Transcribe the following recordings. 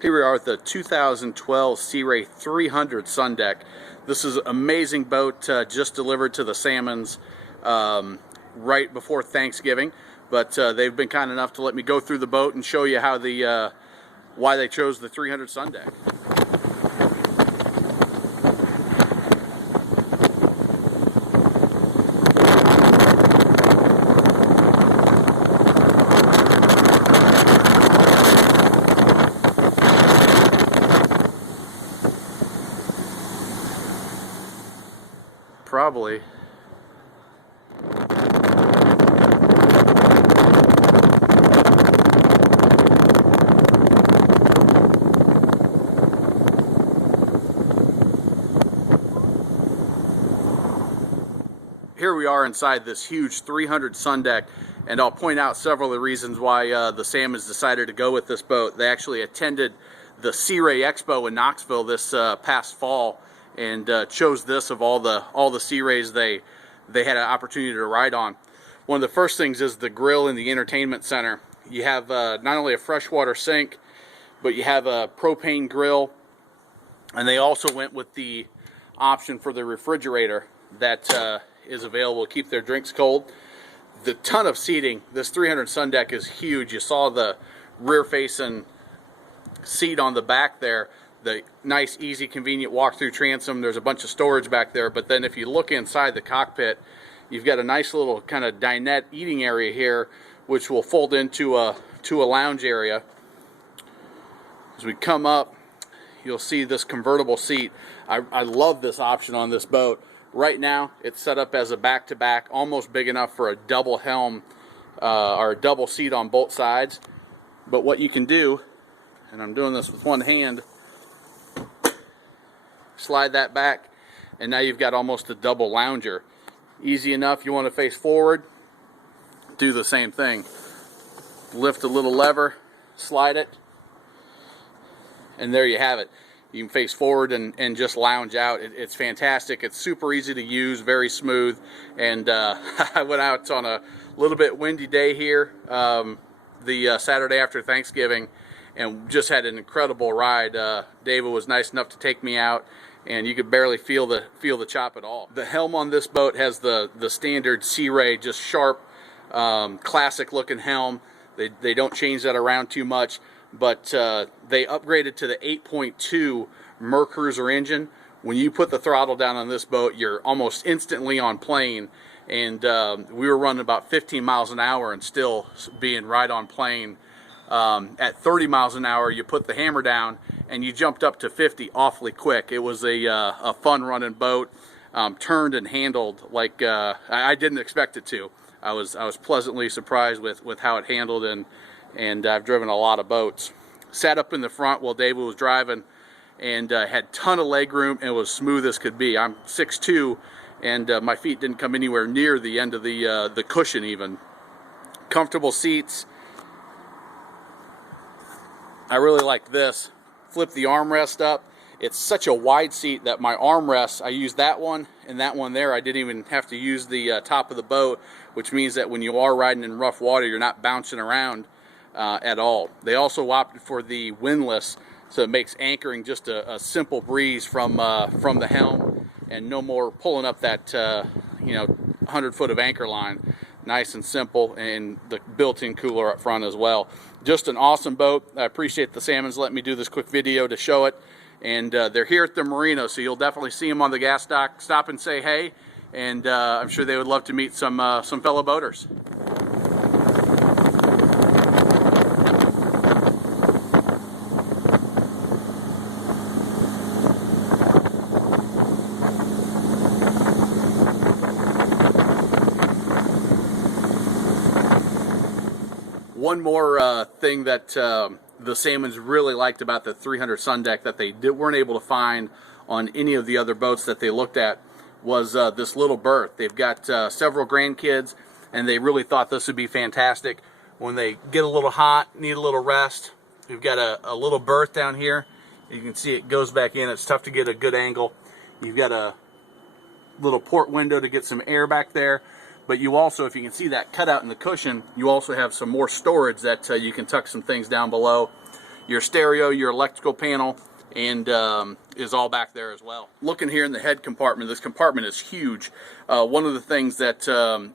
Here we are with the 2012 Sea Ray 300 SunDeck. This is an amazing boat, just delivered to the Salmons right before Thanksgiving. But they've been kind enough to let me go through the boat and show you how why they chose the 300 SunDeck. Probably. Here we are inside this huge 300 SunDeck, and I'll point out several of the reasons why the Salmons decided to go with this boat. They actually attended the Sea Ray Expo in Knoxville this past fall, and chose this of all the Sea Rays they had an opportunity to ride on. One of the first things is the grill in the entertainment center. You have not only a freshwater sink, but you have a propane grill, and they also went with the option for the refrigerator that is available to keep their drinks cold. The ton of seating. This 300 SunDeck is huge. You saw the rear facing seat on the back there. The nice, easy, convenient walk-through transom. There's a bunch of storage back there, but then if you look inside the cockpit, you've got a nice little kind of dinette eating area here, which will fold into a lounge area. As we come up, you'll see this convertible seat. I love this option on this boat. Right now, it's set up as a back-to-back, almost big enough for a double helm or a double seat on both sides. But what you can do, and I'm doing this with one hand, slide that back, and now you've got almost a double lounger. Easy enough. You want to face forward, do the same thing. Lift a little lever, slide it, and there you have it. You can face forward and just lounge out. It's fantastic. It's super easy to use, very smooth. And I went out on a little bit windy day here the Saturday after Thanksgiving, and just had an incredible ride. David was nice enough to take me out, and you could barely feel the chop at all. The helm on this boat has the standard Sea Ray, just sharp, classic looking helm. They don't change that around too much, but they upgraded to the 8.2 Mercruiser engine. When you put the throttle down on this boat, you're almost instantly on plane, and we were running about 15 miles an hour and still being right on plane. At 30 miles an hour, you put the hammer down and you jumped up to 50 awfully quick. It was a fun running boat, turned and handled like I didn't expect it to. I was pleasantly surprised with how it handled, and I've driven a lot of boats. Sat up in the front while David was driving, and had ton of leg room, and it was smooth as could be. I'm 6'2", and my feet didn't come anywhere near the end of the cushion even. Comfortable seats. I really like this. Flip the armrest up. It's such a wide seat that my armrests, I used that one and that one there. I didn't even have to use the top of the boat, which means that when you are riding in rough water, you're not bouncing around at all. They also opted for the windlass, so it makes anchoring just a simple breeze from the helm, and no more pulling up that 100 foot of anchor line. Nice and simple, and the built-in cooler up front as well. Just an awesome boat. I appreciate the Salmons letting me do this quick video to show it. And they're here at the Marina, so you'll definitely see them on the gas dock. Stop and say hey, and I'm sure they would love to meet some fellow boaters. One more thing that the Salmons really liked about the 300 SunDeck that they weren't able to find on any of the other boats that they looked at was this little berth. They've got several grandkids, and they really thought this would be fantastic when they get a little hot, need a little rest. We've got a little berth down here. You can see it goes back in. It's tough to get a good angle. You've got a little port window to get some air back there. But you also, if you can see that cutout in the cushion, you also have some more storage that you can tuck some things down below. your stereo, your electrical panel, and is all back there as well. Looking here in the head compartment, this compartment is huge. One of the things that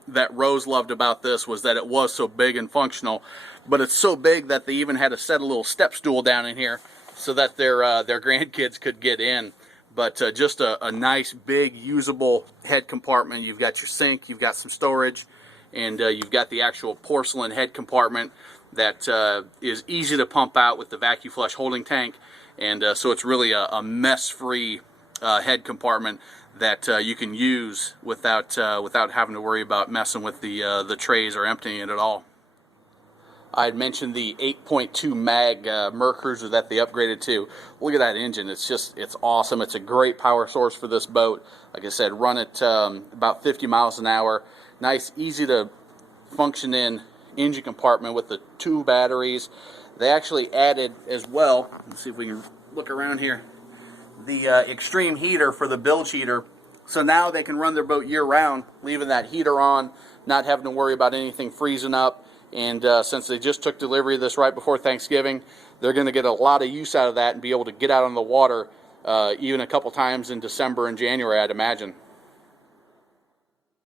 that Rose loved about this was that it was so big and functional, but it's so big that they even had to set a little step stool down in here so that their grandkids could get in. But just a nice, big, usable head compartment. You've got your sink, you've got some storage, and you've got the actual porcelain head compartment that is easy to pump out with the vacuum flush holding tank. And so it's really a mess-free head compartment that you can use without having to worry about messing with the trays or emptying it at all. I had mentioned the 8.2 mag Mercruiser that they upgraded to. Look at that engine. It's awesome. It's a great power source for this boat. Like I said, run it about 50 miles an hour. Nice, easy to function in engine compartment with the 2 batteries. They actually added as well, let's see if we can look around here, the extreme heater for the bilge heater. So now they can run their boat year-round, leaving that heater on, not having to worry about anything freezing up. And since they just took delivery of this right before Thanksgiving, they're going to get a lot of use out of that and be able to get out on the water even a couple times in December and January, I'd imagine.